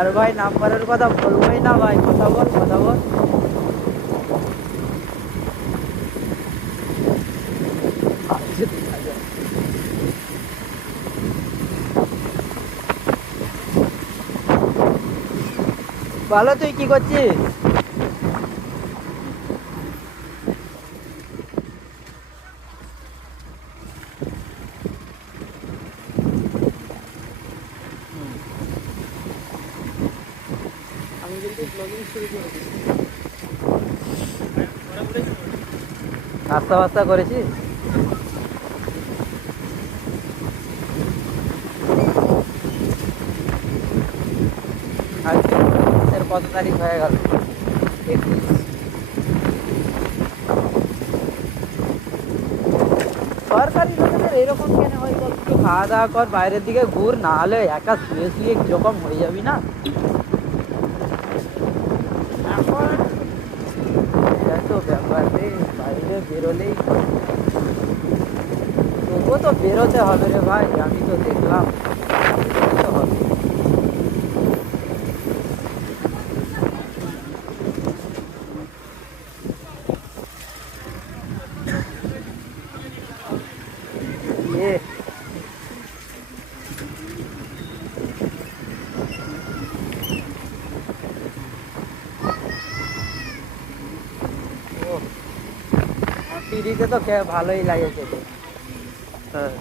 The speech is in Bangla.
আর ভাই নাম্বারের কথা বলবোই না ভাই, কথা বল কথা বল। ভালো, তুই কি করছিস? আমি কিন্তু ব্লগিং শুরু করে দিচ্ছি। নাস্তা বাস্তা করেছিস? আজকে এর কত তারিখ হয়ে গেল? 21। সরকারি লোকেদের এরকম কেন হয় বল? একটু খাওয়া দাওয়া কর, বাইরের দিকে ঘুর, না হলে একা শুয়ে শুয়ে কিরকম হয়ে যাবি না? এখন এটাই তো ব্যাপার রে, বাইরে বেরোলেই তবুও তো বেরোতে হবে রে ভাই, আমি তো দেখলাম বেরোতে তো হবে। এ ও, টিভিতে তো ভালোই লাগে খেতে। হ্যাঁ।